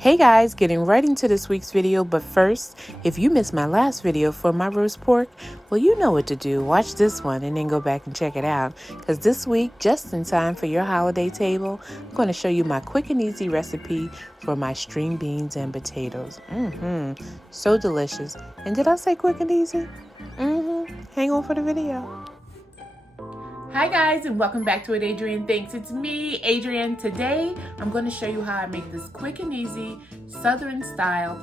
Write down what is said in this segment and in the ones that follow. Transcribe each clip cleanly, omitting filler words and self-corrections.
Hey guys, getting right into this week's video, but first, if you missed my last video for my roast pork, well, you know what to do. Watch this one and then go back and check it out, because this week, just in time for your holiday table, I'm going to show you my quick and easy recipe for my string beans and potatoes. So delicious. And did I say quick and easy? Hang on for the video. Hi guys, and welcome back to Adrianne Thinks. It's me, Adrianne. Today, I'm going to show you how I make this quick and easy, southern styled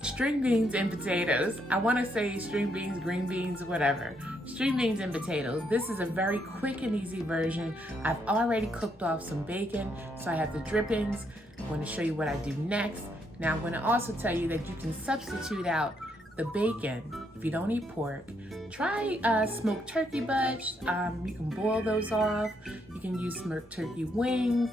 string beans and potatoes. I want to say string beans, green beans, whatever. String beans and potatoes. This is a very quick and easy version. I've already cooked off some bacon, so I have the drippings. I'm going to show you what I do next. Now, I'm going to also tell you that you can substitute out the bacon if you don't eat pork. Try smoked turkey butts. You can boil those off. You can use smoked turkey wings,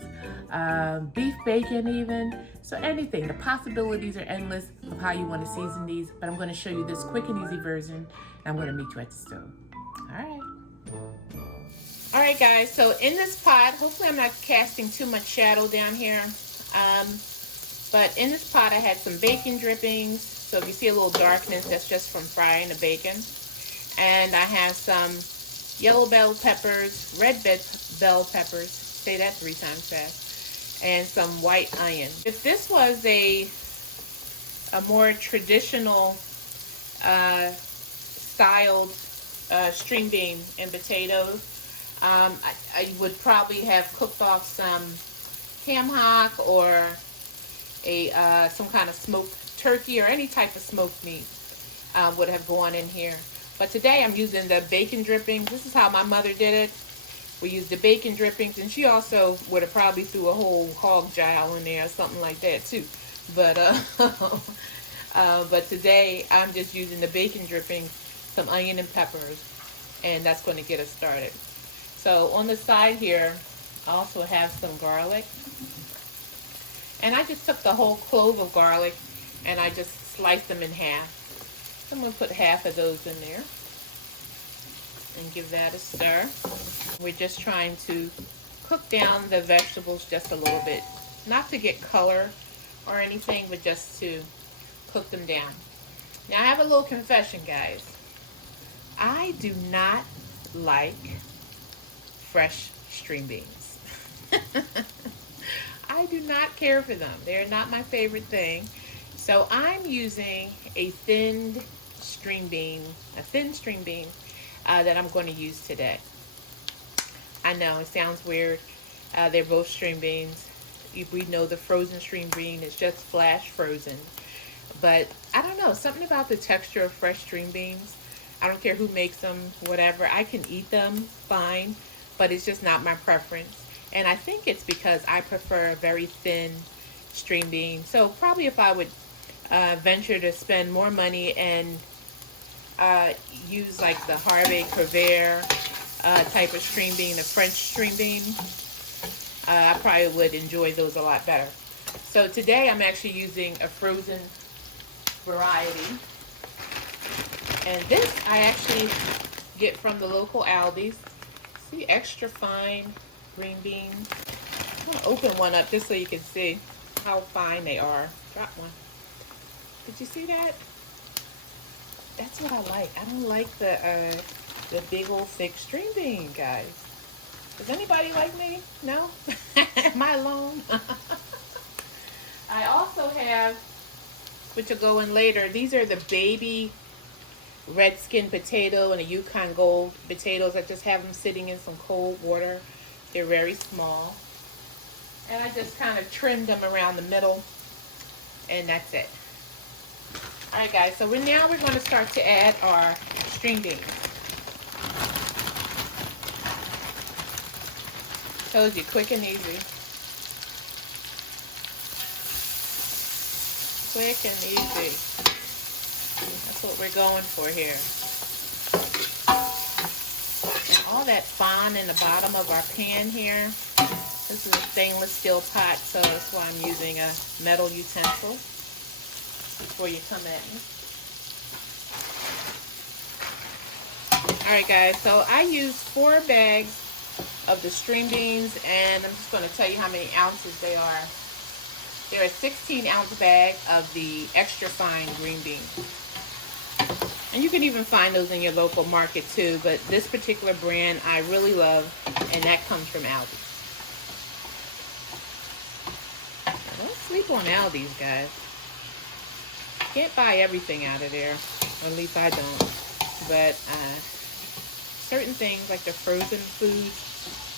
beef bacon even. So anything. The possibilities are endless of how you want to season these, but I'm going to show you this quick and easy version, and I'm going to meet you at the stove. All right guys, so in this pot, hopefully I'm not casting too much shadow down here, but in this pot I had some bacon drippings. So if you see a little darkness, that's just from frying the bacon. And I have some yellow bell peppers, red bell peppers, say that 3 times fast, and some white onion. If this was a more traditional styled string bean and potatoes, I would probably have cooked off some ham hock or some kind of smoked turkey or any type of smoked meat would have gone in here. But today I'm using the bacon drippings. This is how my mother did it. We used the bacon drippings, and she also would have probably threw a whole hog jowl in there or something like that too. But but today I'm just using the bacon drippings, some onion and peppers, and that's going to get us started. So on the side here, I also have some garlic, and I just took the whole clove of garlic and I just sliced them in half. I'm going to put half of those in there and give that a stir. We're just trying to cook down the vegetables just a little bit. Not to get color or anything, but just to cook them down. Now I have a little confession, guys. I do not like fresh string beans. I do not care for them. They're not my favorite thing. So I'm using a thin string bean that I'm going to use today. I know it sounds weird. They're both string beans. We know the frozen string bean is just flash frozen. But I don't know, something about the texture of fresh string beans. I don't care who makes them, whatever. I can eat them fine, but it's just not my preference. And I think it's because I prefer a very thin string bean. So probably if I would venture to spend more money and use like the Harvey Crever type of string bean, the French string bean, I probably would enjoy those a lot better. So today I'm actually using a frozen variety, and this I actually get from the local Aldi's. See, extra fine green beans. I'm going to open one up just so you can see how fine they are. Drop one. Did you see that? That's what I like. I don't like the big old thick string bean, guys. Does anybody like me? No? Am I alone? I also have, which will go in later, these are the baby red skin potato and a Yukon Gold potatoes. I just have them sitting in some cold water. They're very small. And I just kind of trimmed them around the middle, and that's it. Alright guys, so now we're going to start to add our string beans. Told you, quick and easy. Quick and easy. That's what we're going for here. And all that fond in the bottom of our pan here. This is a stainless steel pot, so that's why I'm using a metal utensil before you come at me. Alright guys, so I used 4 bags of the string beans, and I'm just going to tell you how many ounces they are. They're a 16-ounce bag of the extra fine green beans. And you can even find those in your local market too, but this particular brand I really love, and that comes from Aldi's. Don't sleep on Aldi's, guys. Can't buy everything out of there, or at least I don't. But certain things like the frozen foods,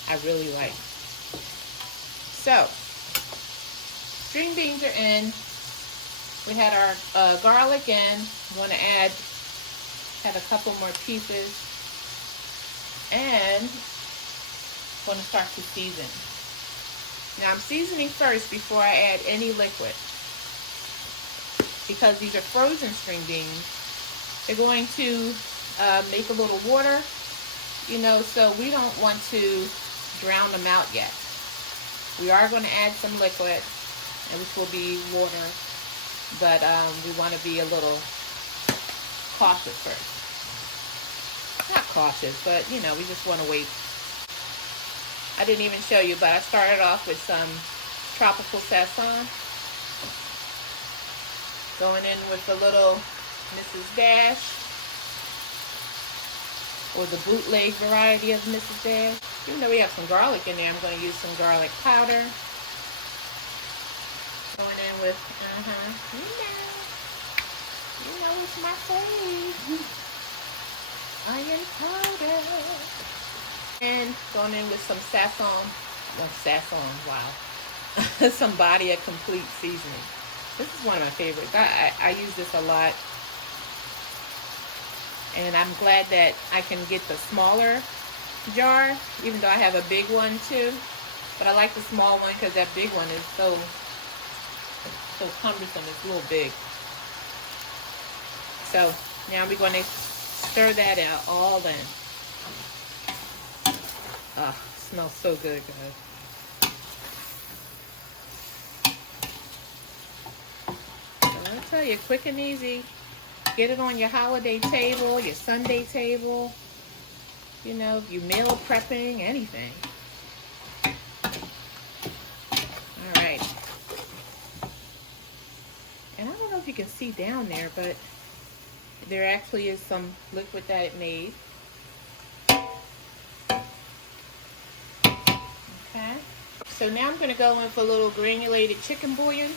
I really like. So, string beans are in. We had our garlic in. Want to add a couple more pieces, and going to start to season. Now I'm seasoning first before I add any liquid, because these are frozen string beans. They're going to make a little water, you know, so we don't want to drown them out yet. We are going to add some liquid, and which will be water, but we want to be a little cautious first. Not cautious, but you know, we just want to wait. I didn't even show you, but I started off with some tropical Sazon. Going in with a little Mrs. Dash, or the bootleg variety of Mrs. Dash. Even though we have some garlic in there, I'm going to use some garlic powder. Going in with, you know it's my fave, onion powder. And going in with some Sazon, wow, some Badia complete seasoning. This is one of my favorites. I use this a lot. And I'm glad that I can get the smaller jar, even though I have a big one too. But I like the small one because that big one is so cumbersome. It's a little big. So now we're going to stir that out all in. Ah, it smells so good, guys. I'll tell you, quick and easy. Get it on your holiday table, your Sunday table. You know, if you're meal prepping, anything. All right. And I don't know if you can see down there, but there actually is some liquid that it made. Okay. So now I'm going to go in for a little granulated chicken bouillon.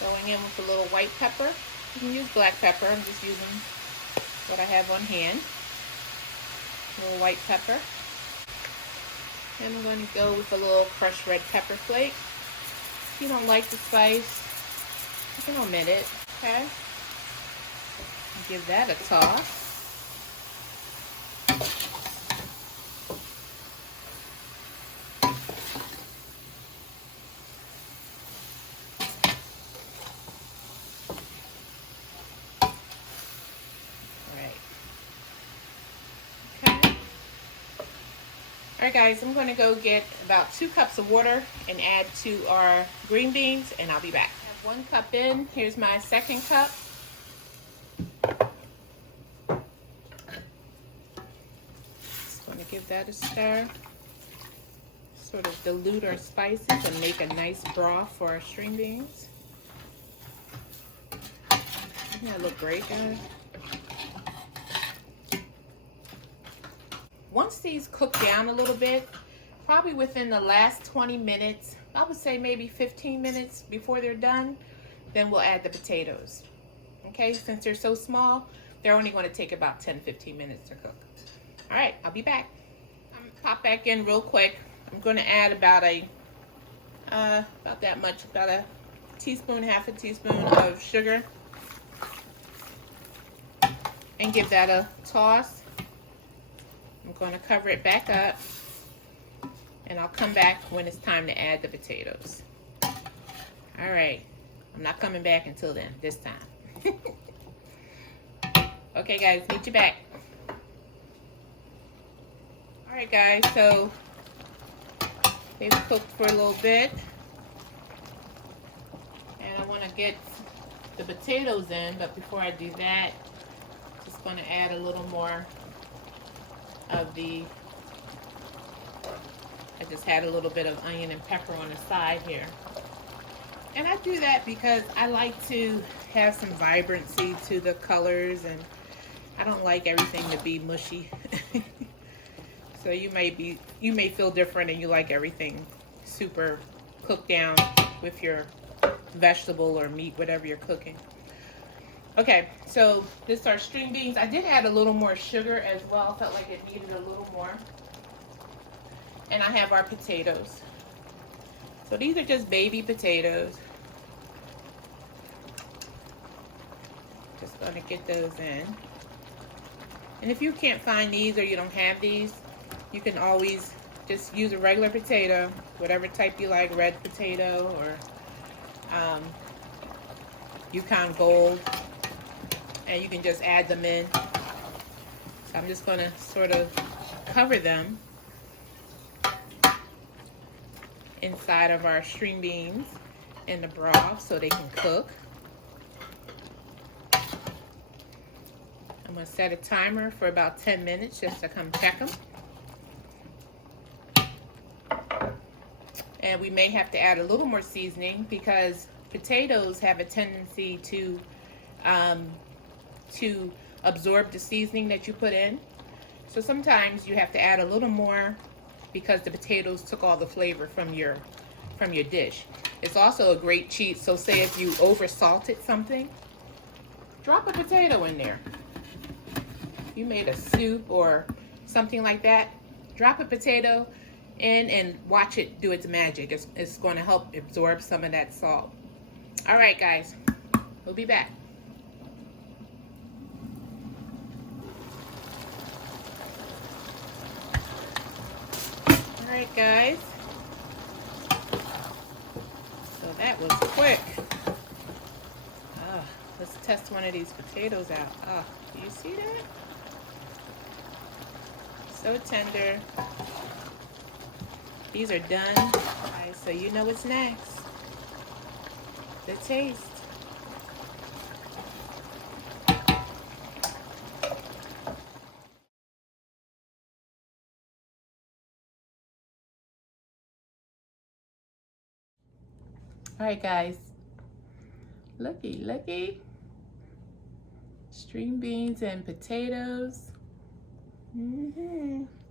Going in with a little white pepper. You can use black pepper. I'm just using what I have on hand. A little white pepper. And I'm going to go with a little crushed red pepper flake. If you don't like the spice, you can omit it. Okay. Give that a toss. Alright guys, I'm going to go get about 2 cups of water and add to our green beans, and I'll be back. I have 1 cup in. Here's my 2nd cup. Just going to give that a stir. Sort of dilute our spices and make a nice broth for our string beans. Doesn't that look great, guys? Once these cook down a little bit, probably within the last 20 minutes, I would say maybe 15 minutes before they're done, then we'll add the potatoes. Okay, since they're so small, they're only going to take about 10-15 minutes to cook. All right, I'll be back. I'm gonna pop back in real quick. I'm going to add about that much, about a teaspoon, half a teaspoon of sugar, and give that a toss. I'm going to cover it back up, and I'll come back when it's time to add the potatoes. All right, I'm not coming back until then, this time. Okay guys, meet you back. All right guys, so they've cooked for a little bit, and I want to get the potatoes in, but before I do that, just going to add a little more of the I just had a little bit of onion and pepper on the side here. And I do that because I like to have some vibrancy to the colors, and I don't like everything to be mushy. So you may feel different and you like everything super cooked down with your vegetable or meat, whatever you're cooking. Okay, so this is our string beans. I did add a little more sugar as well. Felt like it needed a little more. And I have our potatoes. So these are just baby potatoes. Just gonna get those in. And if you can't find these or you don't have these, you can always just use a regular potato, whatever type you like, red potato or Yukon Gold, and you can just add them in. So I'm just gonna sort of cover them inside of our string beans in the broth so they can cook. I'm gonna set a timer for about 10 minutes just to come check them. And we may have to add a little more seasoning because potatoes have a tendency to absorb the seasoning that you put in. So sometimes you have to add a little more because the potatoes took all the flavor from your dish. It's also a great cheat. So say if you over salted something, drop a potato in there. If you made a soup or something like that, drop a potato in and watch it do its magic. It's going to help absorb some of that salt. All right, guys, we'll be back. All right, guys. So that was quick. Let's test one of these potatoes out. Do you see that? So tender. These are done. All right, so you know what's next. The taste. All right, guys. Looky. String beans and potatoes.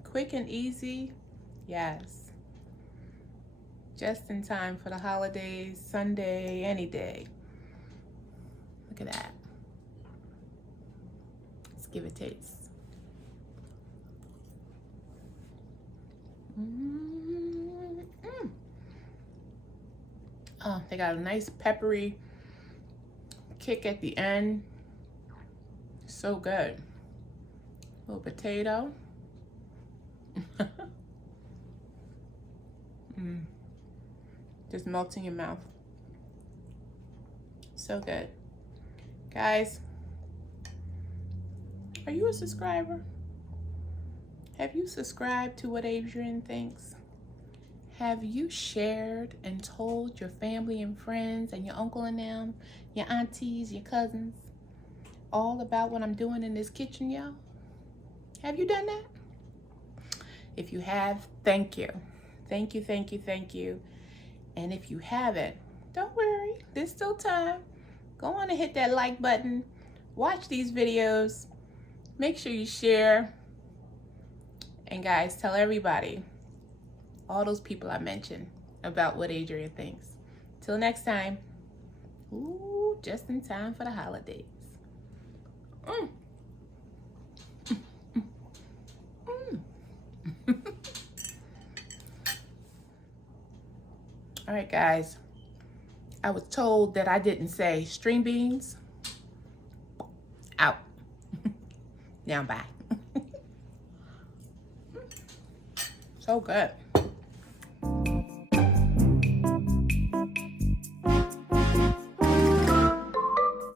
Quick and easy. Yes. Just in time for the holidays, Sunday, any day. Look at that. Let's give it a taste. Oh, they got a nice peppery kick at the end. So good. Little potato. Just melts in your mouth. So good. Guys, are you a subscriber? Have you subscribed to what Adrianne thinks? Have you shared and told your family and friends and your uncle and them, your aunties, your cousins, all about what I'm doing in this kitchen, y'all? Have you done that? If you have, thank you. Thank you. And if you haven't, don't worry, there's still time. Go on and hit that like button. Watch these videos. Make sure you share. And guys, tell everybody, all those people I mentioned, about what Adrianne thinks. Till next time. Ooh, just in time for the holidays. All right, guys. I was told that I didn't say string beans. Out. Now bye. So good.